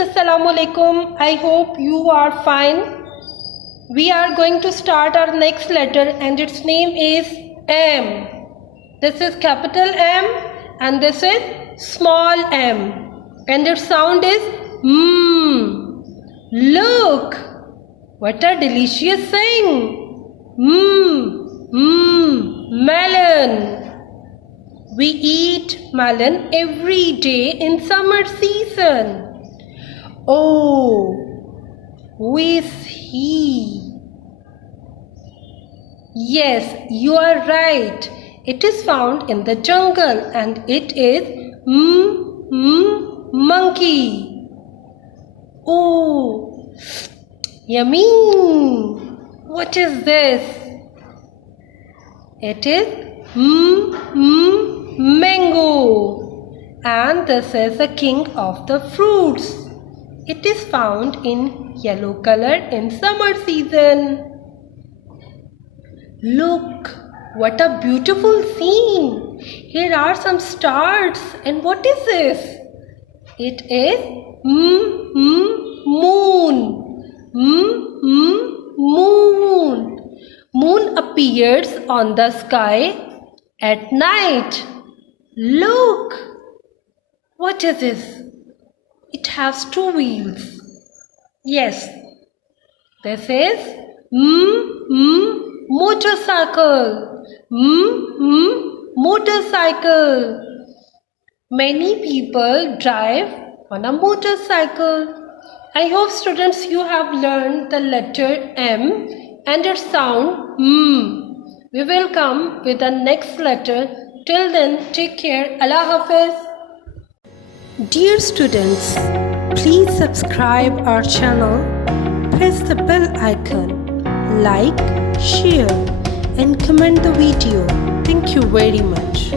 Assalamu alaikum. I hope you are fine. We are going to start our next letter and its name is M. This is capital M and this is small m. And its sound is mmm. Look, what a delicious thing. Melon. We eat melon every day in summer season. Oh, who is he? Yes, you are right. It is found in the jungle and it is monkey. Oh, yummy. What is this? It is mango. And this is the king of the fruits. It is found in yellow color in summer season. Look, what a beautiful scene. Here are some stars. And what is this? It is moon. Moon. Moon appears on the sky at night. Look, what is this? It has two wheels. Yes, this is motorcycle. Motorcycle. Many people drive on a motorcycle. I hope students you have learned the letter M and its sound We will come with the next letter. Till then, take care. Allah Hafiz. Dear students, please subscribe our channel, press the bell icon, like, share and comment the video. Thank you very much.